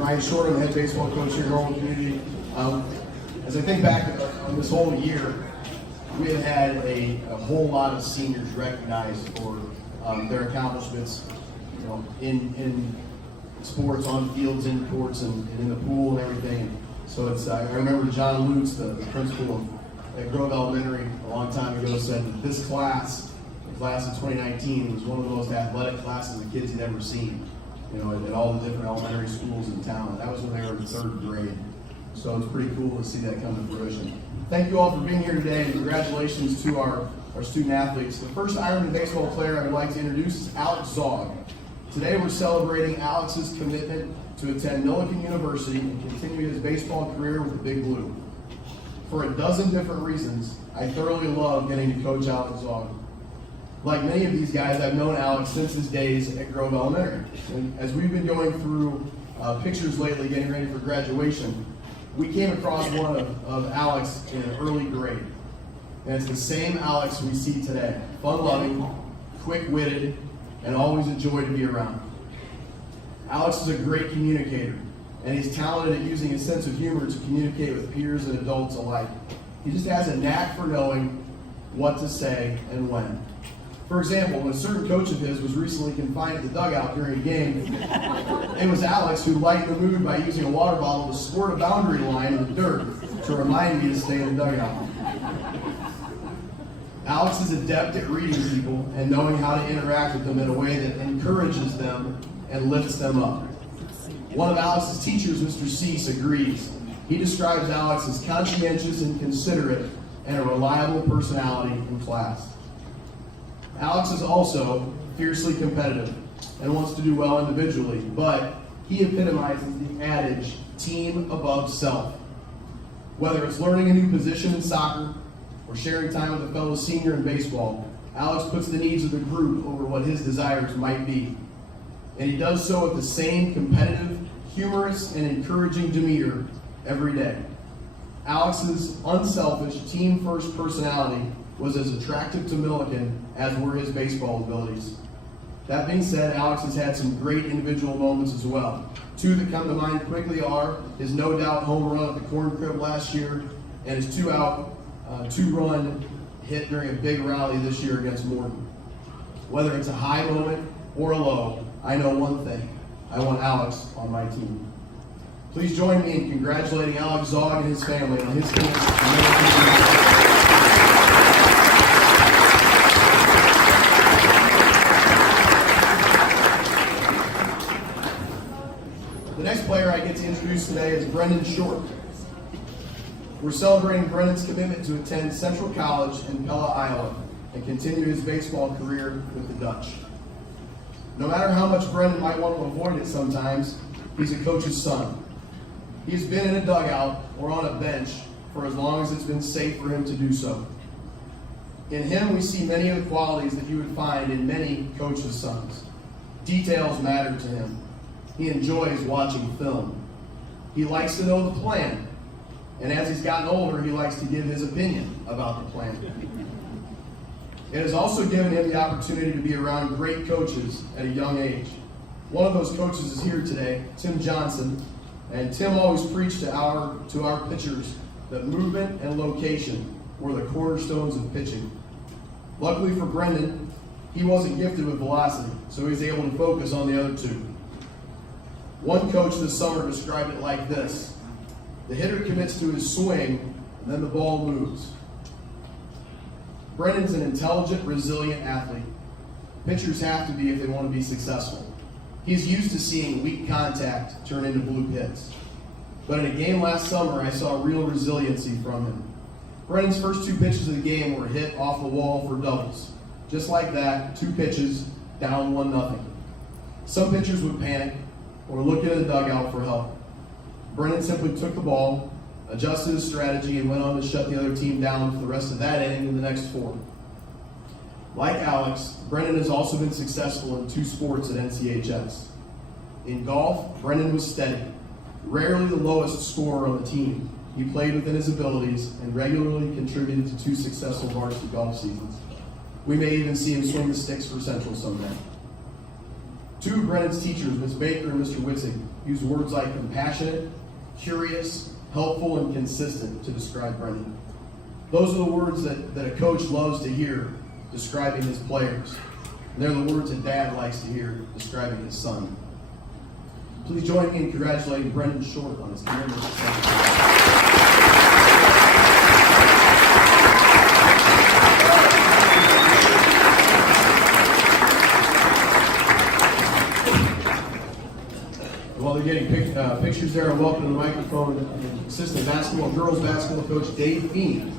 Ryan Shortham, head baseball coach here in Normal Community. As I think back on this whole year, we have had a whole lot of seniors recognized for their accomplishments, in sports, on fields, in courts, and in the pool and everything. So I remember John Lutz, the principal at Grove Elementary, a long time ago said that this class, the class of 2019, was one of the most athletic classes the kids had ever seen. At all the different elementary schools in town. That was when they were in third grade. So it's pretty cool to see that come to fruition. Thank you all for being here today, and congratulations to our student athletes. The first Ironman baseball player I would like to introduce is Alex Zog. Today we're celebrating Alex's commitment to attend Millikan University and continue his baseball career with the Big Blue. For a dozen different reasons, I thoroughly love getting to coach Alex Zog. Like many of these guys, I've known Alex since his days at Grove Elementary. And as we've been going through pictures lately, getting ready for graduation, we came across one of Alex in an early grade. And it's the same Alex we see today. Fun-loving, quick-witted, and always a joy to be around. Alex is a great communicator, and he's talented at using his sense of humor to communicate with peers and adults alike. He just has a knack for knowing what to say and when. For example, when a certain coach of his was recently confined to the dugout during a game, it was Alex who lightened the mood by using a water bottle to squirt a boundary line in the dirt to remind me to stay in the dugout. Alex is adept at reading people and knowing how to interact with them in a way that encourages them and lifts them up. One of Alex's teachers, Mr. Cease, agrees. He describes Alex as conscientious and considerate and a reliable personality in class. Alex is also fiercely competitive and wants to do well individually, but he epitomizes the adage, team above self. Whether it's learning a new position in soccer or sharing time with a fellow senior in baseball, Alex puts the needs of the group over what his desires might be. And he does so with the same competitive, humorous, and encouraging demeanor every day. Alex's unselfish, team-first personality was as attractive to Millikan as were his baseball abilities. That being said, Alex has had some great individual moments as well. Two that come to mind quickly are his no-doubt home run at the Corn Crib last year and his two-run hit during a big rally this year against Morton. Whether it's a high moment or a low, I know one thing. I want Alex on my team. Please join me in congratulating Alex Zog and his family on his commitment to Millikan. The next player I get to introduce today is Brendan Short. We're celebrating Brendan's commitment to attend Central College in Pella, Iowa, and continue his baseball career with the Dutch. No matter how much Brendan might want to avoid it sometimes, he's a coach's son. He's been in a dugout or on a bench for as long as it's been safe for him to do so. In him, we see many of the qualities that you would find in many coaches' sons. Details matter to him. He enjoys watching film. He likes to know the plan. And as he's gotten older, he likes to give his opinion about the plan. It has also given him the opportunity to be around great coaches at a young age. One of those coaches is here today, Tim Johnson, and Tim always preached to our pitchers that movement and location were the cornerstones of pitching. Luckily for Brendan, he wasn't gifted with velocity, so he was able to focus on the other two. One coach this summer described it like this: the hitter commits to his swing, and then the ball moves. Brendan's an intelligent, resilient athlete. Pitchers have to be if they want to be successful. He's used to seeing weak contact turn into blue hits. But in a game last summer, I saw real resiliency from him. Brendan's first two pitches of the game were hit off the wall for doubles. Just like that, 2 pitches, down 1-0. Some pitchers would panic or look into the dugout for help. Brendan simply took the ball, adjusted his strategy, and went on to shut the other team down for the rest of that inning and the next 4. Like Alex, Brendan has also been successful in 2 sports at NCHS. In golf, Brendan was steady, rarely the lowest scorer on the team. He played within his abilities and regularly contributed to 2 successful varsity golf seasons. We may even see him swing the sticks for Central someday. Two of Brennan's teachers, Ms. Baker and Mr. Witzig, use words like compassionate, curious, helpful, and consistent to describe Brennan. Those are the words that a coach loves to hear describing his players. And they're the words that Dad likes to hear describing his son. Please join me in congratulating Brendan Short on his commitment to While they're getting pictures there, I welcome to the microphone Assistant Girls Basketball Coach Dave Feeney.